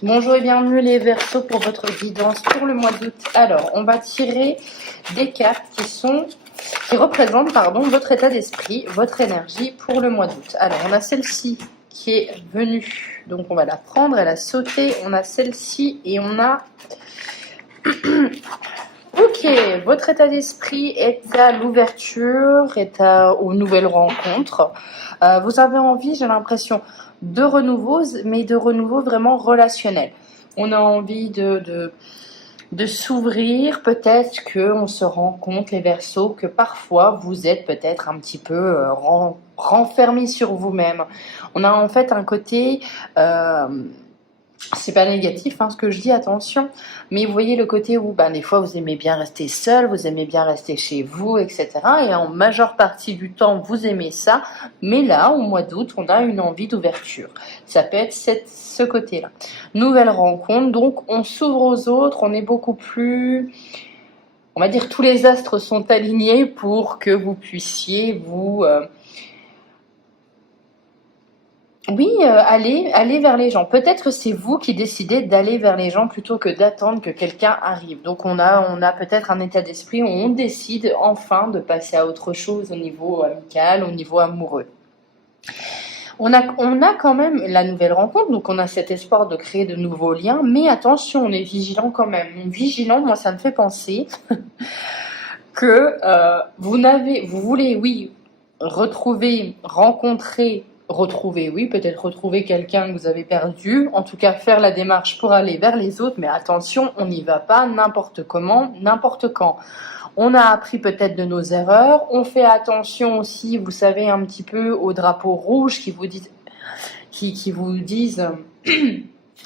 Bonjour et bienvenue les Verseaux pour votre guidance pour le mois d'août. Alors, on va tirer des cartes qui représentent votre état d'esprit, votre énergie pour le mois d'août. Alors, on a celle-ci qui est venue, donc on va la prendre, elle a sauté. On a celle-ci et on a... Ok, votre état d'esprit est à l'ouverture, aux nouvelles rencontres. Vous avez envie, j'ai l'impression, de renouveau, mais de renouveau vraiment relationnel. On a envie de s'ouvrir, peut-être qu'on se rend compte, les Verseaux, que parfois vous êtes peut-être un petit peu renfermés sur vous-même. On a en fait un côté... c'est pas négatif ce que je dis, attention, mais vous voyez le côté où des fois vous aimez bien rester seul, vous aimez bien rester chez vous, etc. Et en majeure partie du temps vous aimez ça, mais là au mois d'août on a une envie d'ouverture. Ça peut être ce côté-là. Nouvelle rencontre, donc on s'ouvre aux autres, on est beaucoup plus... On va dire tous les astres sont alignés pour que vous puissiez vous... aller vers les gens. Peut-être que c'est vous qui décidez d'aller vers les gens plutôt que d'attendre que quelqu'un arrive. Donc on a peut-être un état d'esprit où on décide enfin de passer à autre chose au niveau amical, au niveau amoureux. On a quand même la nouvelle rencontre, donc on a cet espoir de créer de nouveaux liens, mais attention, on est vigilant quand même. Donc, vigilant, moi ça me fait penser que vous voulez, oui, peut-être retrouver quelqu'un que vous avez perdu, en tout cas faire la démarche pour aller vers les autres, mais attention, on n'y va pas n'importe comment, n'importe quand. On a appris peut-être de nos erreurs, on fait attention aussi, vous savez, un petit peu aux drapeaux rouges qui vous disent, qui vous disent,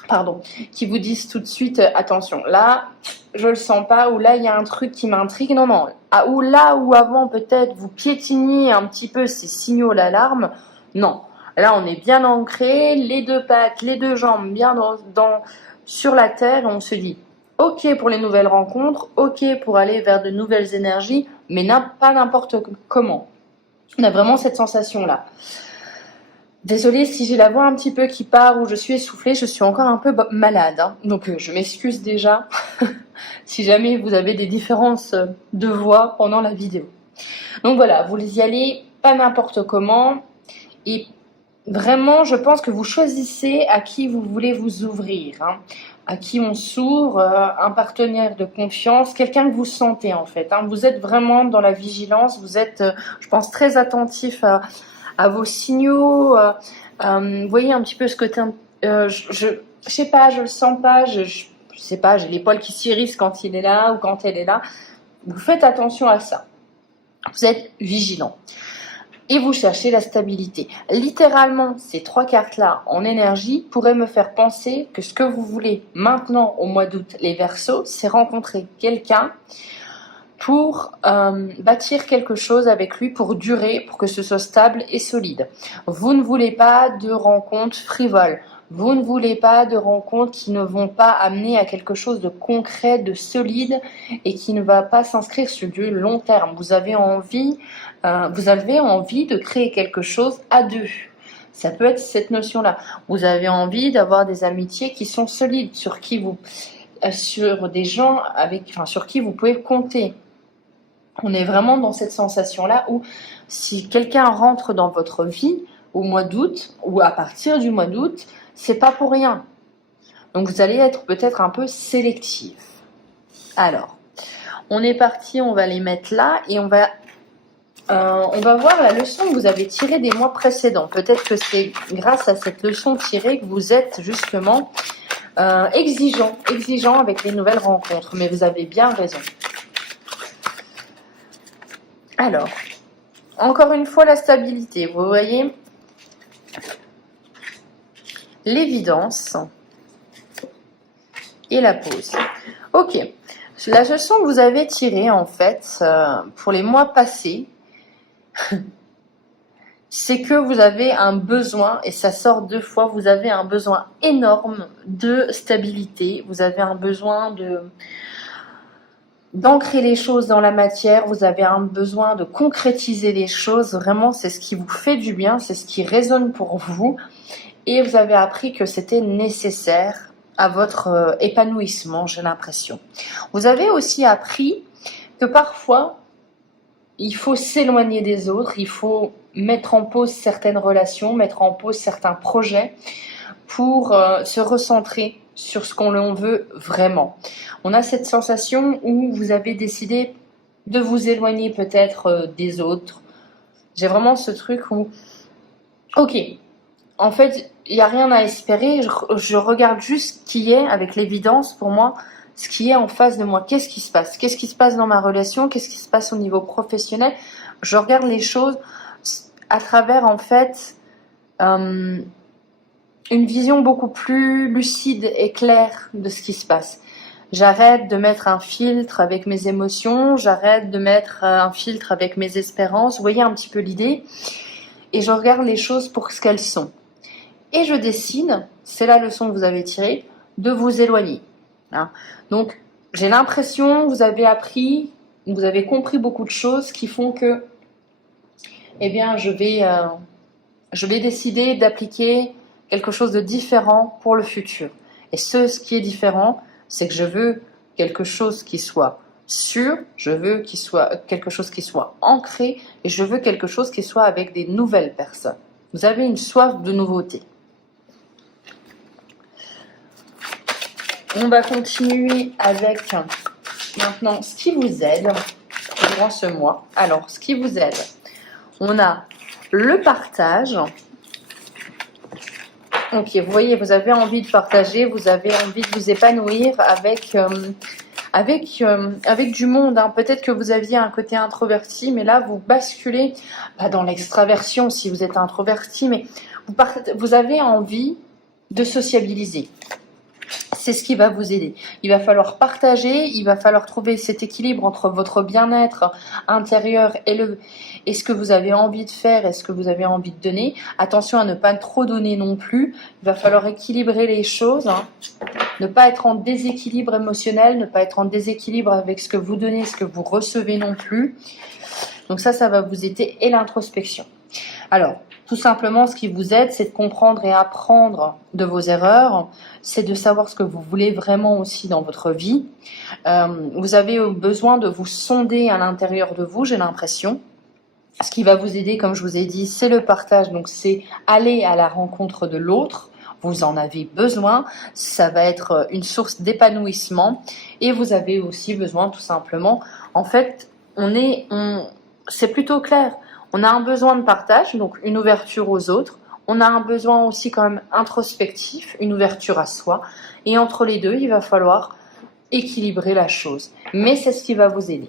pardon, qui vous disent tout de suite, attention, là, je le sens pas, ou là, il y a un truc qui m'intrigue, non, ou là, où avant, peut-être, vous piétiniez un petit peu ces signaux d'alarme, non. Là, on est bien ancré, les deux pattes, les deux jambes bien sur la terre, et on se dit, ok pour les nouvelles rencontres, ok pour aller vers de nouvelles énergies, mais pas n'importe comment. On a vraiment cette sensation-là. Désolée si j'ai la voix un petit peu qui part ou je suis essoufflée, je suis encore un peu malade. Donc je m'excuse déjà si jamais vous avez des différences de voix pendant la vidéo. Donc voilà, vous y allez pas n'importe comment et vraiment, je pense que vous choisissez à qui vous voulez vous ouvrir, à qui on s'ouvre, un partenaire de confiance, quelqu'un que vous sentez en fait. Vous êtes vraiment dans la vigilance, vous êtes, je pense, très attentif à vos signaux. Vous voyez un petit peu ce côté, je sais pas, je le sens pas, je sais pas, j'ai les poils qui s'irrissent quand il est là ou quand elle est là. Vous faites attention à ça. Vous êtes vigilant. Et vous cherchez la stabilité. Littéralement, ces trois cartes-là en énergie pourraient me faire penser que ce que vous voulez maintenant au mois d'août, les Verseaux, c'est rencontrer quelqu'un pour bâtir quelque chose avec lui, pour durer, pour que ce soit stable et solide. Vous ne voulez pas de rencontres frivoles. Vous ne voulez pas de rencontres qui ne vont pas amener à quelque chose de concret, de solide et qui ne va pas s'inscrire sur du long terme. Vous avez envie de créer quelque chose à deux. Ça peut être cette notion-là. Vous avez envie d'avoir des amitiés qui sont solides, sur des gens sur qui vous pouvez compter. On est vraiment dans cette sensation-là où si quelqu'un rentre dans votre vie au mois d'août ou à partir du mois d'août, c'est pas pour rien. Donc vous allez être peut-être un peu sélectif. Alors, on est parti, on va les mettre là et on va voir la leçon que vous avez tirée des mois précédents. Peut-être que c'est grâce à cette leçon tirée que vous êtes justement exigeant avec les nouvelles rencontres. Mais vous avez bien raison. Alors, encore une fois, la stabilité. Vous voyez, l'évidence et la pause. Ok, la leçon que vous avez tirée, en fait, pour les mois passés, c'est que vous avez un besoin, et ça sort deux fois, vous avez un besoin énorme de stabilité, vous avez un besoin d'ancrer les choses dans la matière, vous avez un besoin de concrétiser les choses, vraiment c'est ce qui vous fait du bien, c'est ce qui résonne pour vous, et vous avez appris que c'était nécessaire à votre épanouissement, j'ai l'impression. Vous avez aussi appris que parfois, il faut s'éloigner des autres, il faut mettre en pause certaines relations, mettre en pause certains projets pour se recentrer sur ce qu'on veut vraiment. On a cette sensation où vous avez décidé de vous éloigner peut-être des autres. J'ai vraiment ce truc où, ok, en fait, il n'y a rien à espérer, je regarde juste ce qui est, avec l'évidence pour moi, ce qui est en face de moi. Qu'est-ce qui se passe? Qu'est-ce qui se passe dans ma relation? Qu'est-ce qui se passe au niveau professionnel? Je regarde les choses à travers, en fait, une vision beaucoup plus lucide et claire de ce qui se passe. J'arrête de mettre un filtre avec mes émotions, j'arrête de mettre un filtre avec mes espérances. Vous voyez un petit peu l'idée? Et je regarde les choses pour ce qu'elles sont. Et je décide, c'est la leçon que vous avez tirée, de vous éloigner. Hein. Donc, j'ai l'impression que vous avez appris, vous avez compris beaucoup de choses qui font que, eh bien, je vais décider d'appliquer quelque chose de différent pour le futur. Et ce qui est différent, c'est que je veux quelque chose qui soit sûr, je veux qu'il soit quelque chose qui soit ancré, et je veux quelque chose qui soit avec des nouvelles personnes. Vous avez une soif de nouveauté. On va continuer avec maintenant ce qui vous aide durant ce mois. Alors, ce qui vous aide, on a le partage. Ok, vous voyez, vous avez envie de partager, vous avez envie de vous épanouir avec du monde. Hein. Peut-être que vous aviez un côté introverti, mais là, vous basculez dans l'extraversion si vous êtes introverti, mais vous avez envie de sociabiliser. C'est ce qui va vous aider. Il va falloir partager, il va falloir trouver cet équilibre entre votre bien-être intérieur et ce que vous avez envie de faire et ce que vous avez envie de donner. Attention à ne pas trop donner non plus. Il va falloir équilibrer les choses. Hein. Ne pas être en déséquilibre émotionnel, ne pas être en déséquilibre avec ce que vous donnez, ce que vous recevez non plus. Donc ça va vous aider. Et l'introspection. Alors, tout simplement, ce qui vous aide, c'est de comprendre et apprendre de vos erreurs. C'est de savoir ce que vous voulez vraiment aussi dans votre vie. Vous avez besoin de vous sonder à l'intérieur de vous, j'ai l'impression. Ce qui va vous aider, comme je vous ai dit, c'est le partage. Donc, c'est aller à la rencontre de l'autre. Vous en avez besoin. Ça va être une source d'épanouissement. Et vous avez aussi besoin, tout simplement, en fait, c'est plutôt clair. On a un besoin de partage, donc une ouverture aux autres. On a un besoin aussi quand même introspectif, une ouverture à soi. Et entre les deux, il va falloir équilibrer la chose. Mais c'est ce qui va vous aider.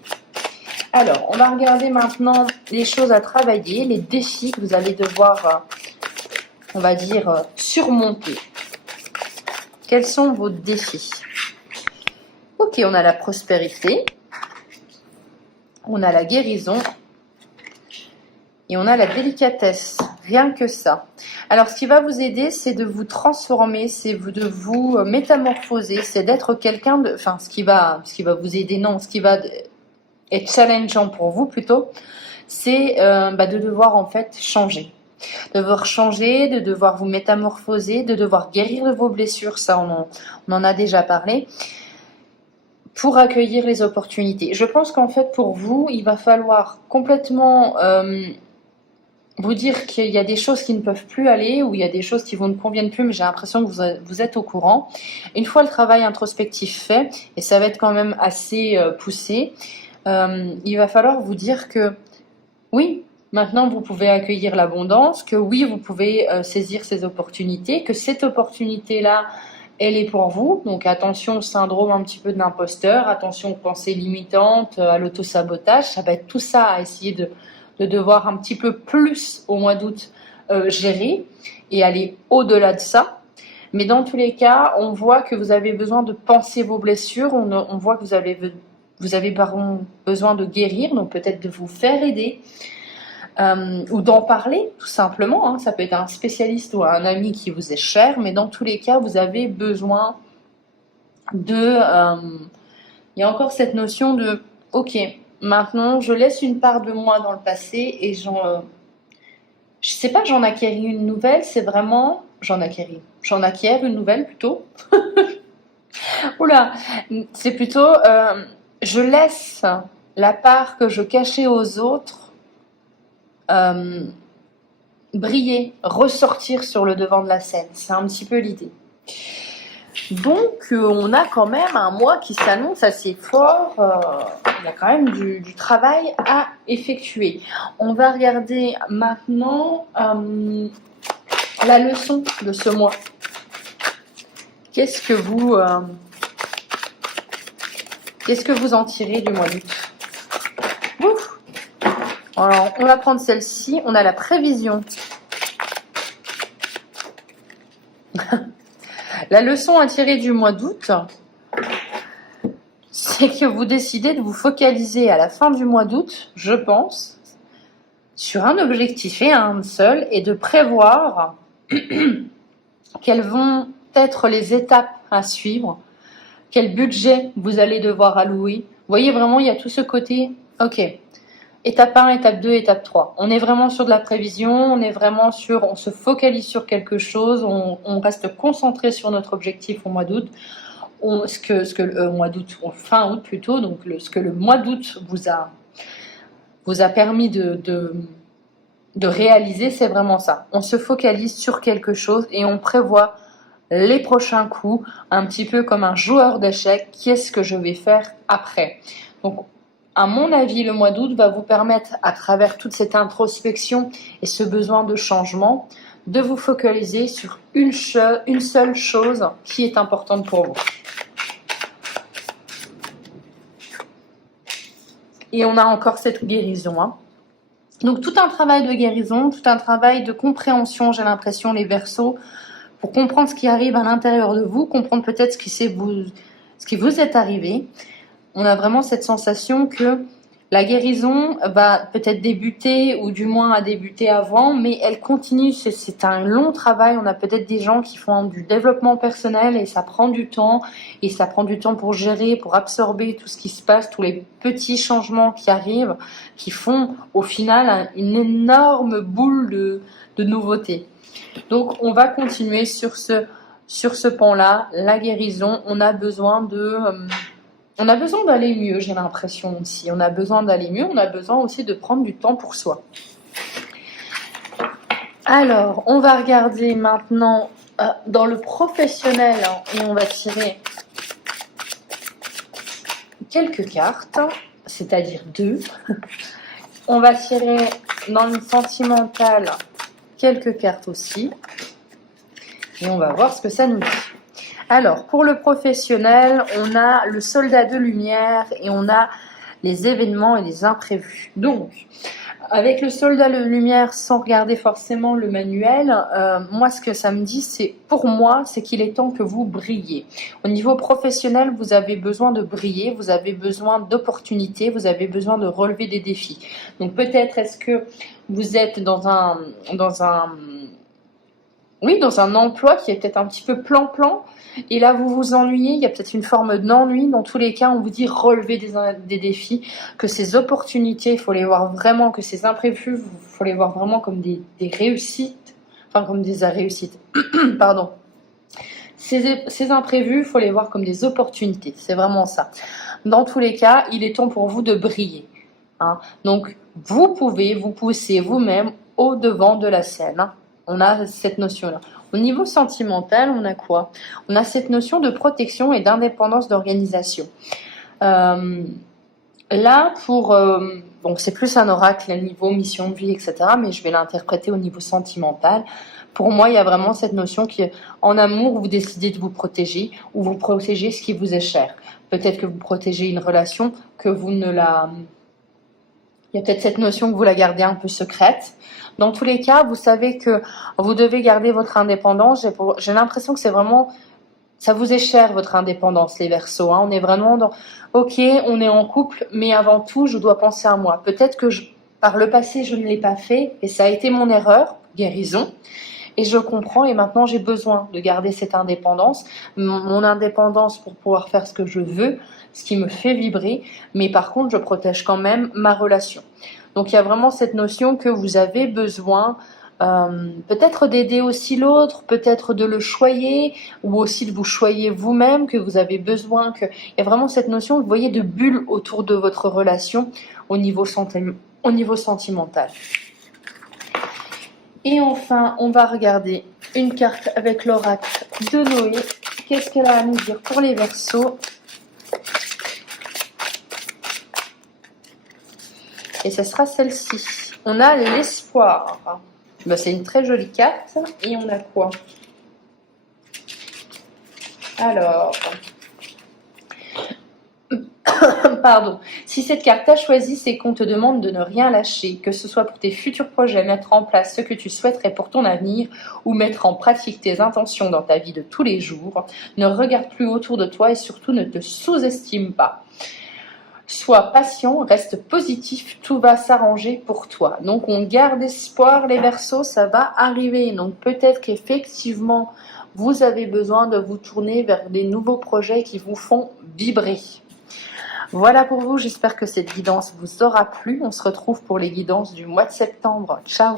Alors, on va regarder maintenant les choses à travailler, les défis que vous allez devoir, on va dire, surmonter. Quels sont vos défis? Ok, on a la prospérité, on a la guérison, et on a la délicatesse, rien que ça. Alors, ce qui va vous aider, c'est de vous transformer, c'est de vous métamorphoser, c'est d'être quelqu'un de... Enfin, ce qui va vous aider, non, ce qui va être challengeant pour vous plutôt, c'est de devoir en fait changer. De devoir changer, de devoir vous métamorphoser, de devoir guérir de vos blessures, ça on en a déjà parlé, pour accueillir les opportunités. Je pense qu'en fait pour vous, il va falloir complètement... vous dire qu'il y a des choses qui ne peuvent plus aller ou il y a des choses qui vous ne conviennent plus, mais j'ai l'impression que vous êtes au courant. Une fois le travail introspectif fait, et ça va être quand même assez poussé, il va falloir vous dire que oui, maintenant vous pouvez accueillir l'abondance, que oui, vous pouvez saisir ces opportunités, que cette opportunité-là, elle est pour vous. Donc attention au syndrome un petit peu de l'imposteur, attention aux pensées limitantes, à l'autosabotage, ça va être tout ça à essayer de devoir un petit peu plus au mois d'août gérer et aller au-delà de ça. Mais dans tous les cas, on voit que vous avez besoin de penser vos blessures, on voit que vous avez besoin de guérir, donc peut-être de vous faire aider ou d'en parler tout simplement. Hein. Ça peut être un spécialiste ou un ami qui vous est cher, mais dans tous les cas, vous avez besoin de... il y a encore cette notion de « ok, maintenant, je laisse une part de moi dans le passé et je sais pas, j'en acquéris une nouvelle, c'est vraiment... J'en acquiers une nouvelle plutôt. Oula, c'est plutôt je laisse la part que je cachais aux autres briller, ressortir sur le devant de la scène. C'est un petit peu l'idée. Donc, on a quand même un mois qui s'annonce assez fort. Il y a quand même du travail à effectuer. On va regarder maintenant la leçon de ce mois. Qu'est-ce que vous en tirez du mois d'août? Ouf. Alors, on va prendre celle-ci. On a la prévision. La leçon à tirer du mois d'août, c'est que vous décidez de vous focaliser à la fin du mois d'août, je pense, sur un objectif et un seul, et de prévoir quelles vont être les étapes à suivre, quel budget vous allez devoir allouer. Vous voyez vraiment, il y a tout ce côté, ok, étape 1, étape 2, étape 3. On est vraiment sur de la prévision, on se focalise sur quelque chose, on reste concentré sur notre objectif au mois d'août. Fin août plutôt, donc ce que le mois d'août vous a permis de réaliser, c'est vraiment ça. On se focalise sur quelque chose et on prévoit les prochains coups, un petit peu comme un joueur d'échecs. Qu'est-ce que je vais faire après? Donc, à mon avis, le mois d'août va vous permettre, à travers toute cette introspection et ce besoin de changement, de vous focaliser sur une seule chose qui est importante pour vous. Et on a encore cette guérison. Hein. Donc tout un travail de guérison, tout un travail de compréhension, j'ai l'impression, les Verseaux, pour comprendre ce qui arrive à l'intérieur de vous, comprendre peut-être ce qui vous est arrivé. On a vraiment cette sensation que la guérison va peut-être débuter, ou du moins a débuté avant, mais elle continue, c'est un long travail. On a peut-être des gens qui font du développement personnel et ça prend du temps pour gérer, pour absorber tout ce qui se passe, tous les petits changements qui arrivent, qui font au final une énorme boule de nouveautés. Donc on va continuer sur ce pan-là, la guérison. On a besoin d'aller mieux, j'ai l'impression aussi. On a besoin d'aller mieux, on a besoin aussi de prendre du temps pour soi. Alors, on va regarder maintenant dans le professionnel et on va tirer quelques cartes, c'est-à-dire 2. On va tirer dans le sentimental quelques cartes aussi. Et on va voir ce que ça nous dit. Alors, pour le professionnel, on a le soldat de lumière et on a les événements et les imprévus. Donc, avec le soldat de lumière, sans regarder forcément le manuel, moi, ce que ça me dit, c'est qu'il est temps que vous brillez. Au niveau professionnel, vous avez besoin de briller, vous avez besoin d'opportunités, vous avez besoin de relever des défis. Donc, peut-être est-ce que vous êtes dans un emploi qui est peut-être un petit peu plan-plan, et là vous vous ennuyez, il y a peut-être une forme d'ennui. Dans tous les cas, on vous dit relever des défis, que ces opportunités, il faut les voir vraiment, que ces imprévus, il faut les voir vraiment comme des réussites, enfin comme des réussites, pardon. Ces imprévus, il faut les voir comme des opportunités, c'est vraiment ça. Dans tous les cas, il est temps pour vous de briller. Hein. Donc, vous pouvez vous pousser vous-même au devant de la scène. Hein. On a cette notion-là. Au niveau sentimental, on a quoi? On a cette notion de protection et d'indépendance d'organisation. Là, c'est plus un oracle à niveau mission de vie, etc., mais je vais l'interpréter au niveau sentimental. Pour moi, il y a vraiment cette notion qu'en amour, vous décidez de vous protéger ou vous protégez ce qui vous est cher. Peut-être que vous protégez une relation, que vous ne la... Il y a peut-être cette notion que vous la gardez un peu secrète. Dans tous les cas, vous savez que vous devez garder votre indépendance. J'ai l'impression que c'est vraiment... Ça vous est cher, votre indépendance, les Verseaux. Hein. On est vraiment dans... Ok, on est en couple, mais avant tout, je dois penser à moi. Peut-être que par le passé, je ne l'ai pas fait, et ça a été mon erreur, guérison. Et je comprends, et maintenant, j'ai besoin de garder cette indépendance. Mon indépendance pour pouvoir faire ce que je veux, ce qui me fait vibrer. Mais par contre, je protège quand même ma relation. Donc, il y a vraiment cette notion que vous avez besoin peut-être d'aider aussi l'autre, peut-être de le choyer, ou aussi de vous choyer vous-même, que vous avez besoin, il y a vraiment cette notion, vous voyez, de bulle autour de votre relation au niveau sentimental. Et enfin, on va regarder une carte avec l'oracle de Noé. Qu'est-ce qu'elle a à nous dire pour les Verseaux? Et ce sera celle-ci. On a l'espoir. Ben, c'est une très jolie carte. Et on a quoi? Alors, pardon. Si cette carte t'a choisi, c'est qu'on te demande de ne rien lâcher, que ce soit pour tes futurs projets, mettre en place ce que tu souhaiterais pour ton avenir ou mettre en pratique tes intentions dans ta vie de tous les jours. Ne regarde plus autour de toi et surtout ne te sous-estime pas. Sois patient, reste positif, tout va s'arranger pour toi. Donc on garde espoir les Verseaux, ça va arriver. Donc peut-être qu'effectivement vous avez besoin de vous tourner vers des nouveaux projets qui vous font vibrer. Voilà pour vous, j'espère que cette guidance vous aura plu. On se retrouve pour les guidances du mois de septembre. Ciao!